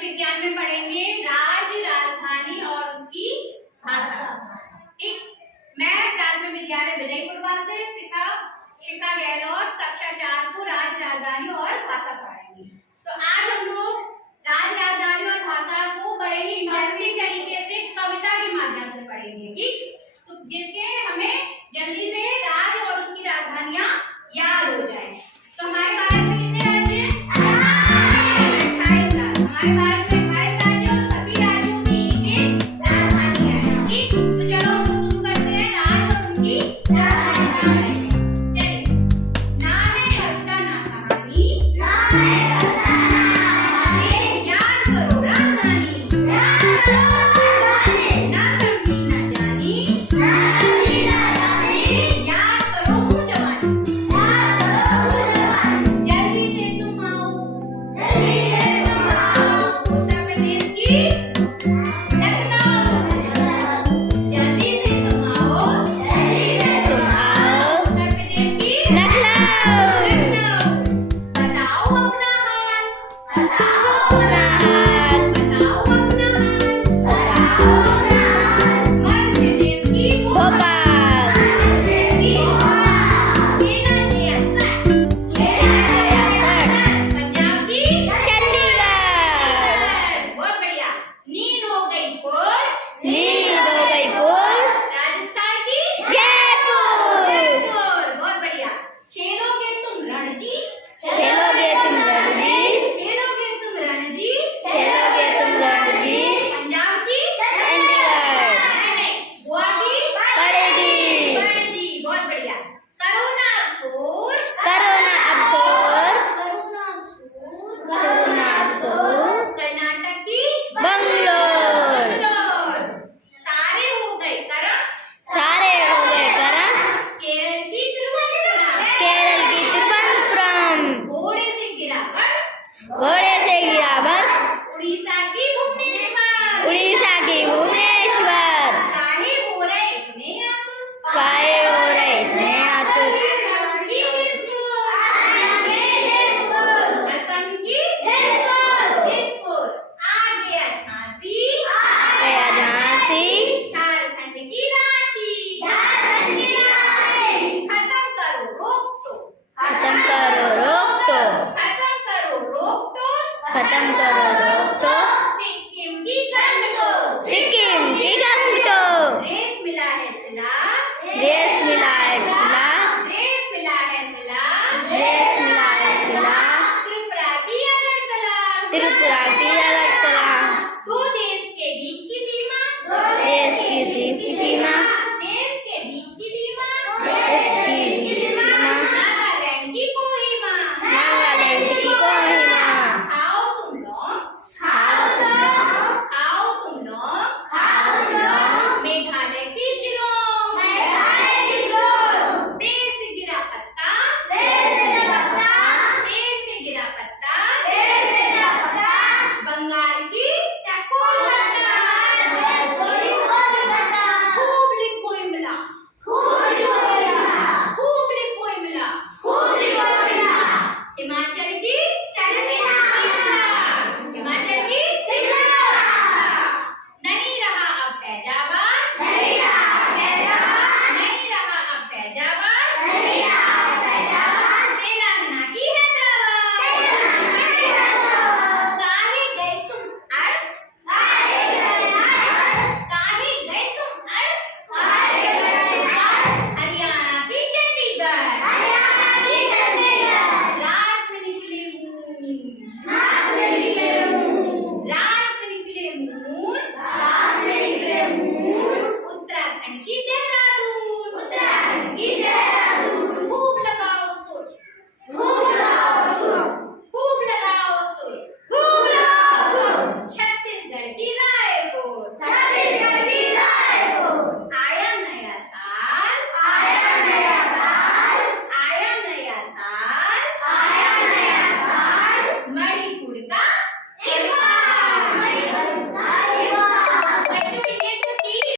विज्ञान में पढ़ेंगे राज्य, राजधानी और उसकी भाषा। ठीक, मैं प्राथमिक विद्यालय विजयपुरवा से शिखा गहलोत कक्षा 4 को राज्य, राजधानी और भाषा पढ़ाएंगे। तो आज हम लोग राज्य, राजधानी और भाषा को बड़े ही इंटरेस्टिंग तरीके से कविता के माध्यम से पढ़ेंगे। ठीक, तो जिसके हमें जल्दी से राज्य और उसकी राजधानियां याद हो जाए। तो हमारे भारत में कितने राज्य हैं? 28 राज्य। हमारे भारत में 28 राज्य और सभी राज्यों की एक राजधानी है। ठीक, तो चलो हम शुरू करते हैं राज्य और उनकी राजधानी। चलिए, ना है कविता ना कहानी, ना है कविता ना कहानी, याद करो राजधानी, याद करो राजधानी, ना समझी ना जानी, ना समझी ना जानी, याद करो जवानी, याद करो जवानी, जल्दी से तुम आओ, जल्दी से तुम आओ, उत्तर प्रदेश की लखनऊ, जल्दी से तुम आओ, जल्दी से तुम आओ, उत्तर प्रदेश की लखनऊ, बताओ अपना हाल, बताओ अपना हाल, बताओ अपना हाल, बताओ अपना हाल, मध्य प्रदेश की भोपाल, मध्य प्रदेश की भोपाल, ये ना दिया सर, पंजाब की चंडीगढ़, बहुत बढ़िया। नींद हो गई फुल, नींद हो गई फुल, राजस्थान की जयपुर, जयपुर, बहुत बढ़िया। खेलोगे तुम रणजी, खेलोगे तुम रणजी, खेलोगे तुम रणजी, खेलोगे तुम रणजी, पंजाब की चंडीगढ़, नहीं, गोवा की पणजी, पणजी, बहुत बढ़िया। करुणा अफसोस, करो ना अफसोस, करुणा अफसोस, करो ना अफसोस, कर्नाटक की बंगलोर, बंगलोर, सारे हो गए करम, सारे हो गए करम, केरल की तिरुवनंतपुरम, केरल की तिरुवनंतपुरम, घोड़े से गिरावर, घोड़े से गिरावर, उड़ीसा की भुवनेश्वर, उड़ीसा की भुवनेश्वर, काहे हो रहे इतने आतुर, काहे हो रहे इतने आतुर, असम की दिसपुर, असम की दिसपुर, आ गया झांसी, गया झांसी, झारखंड की रांची, खत्म करो रोक टोक, खत्म करो रोक टोक, खत्म करो रोक टोक, खत्म करो रोक टोक, सिक्किम की गंगटोक, सिक्किम की गंगटोक, रेस मिला है सिला, देश मिला है सिला, रेस मिला है सिला, देश मिला है सिला, त्रिपुरा की अगरतला, त्रिपुरा की अलगतला, दो देश के बीच की सीमा, देश की सीमा,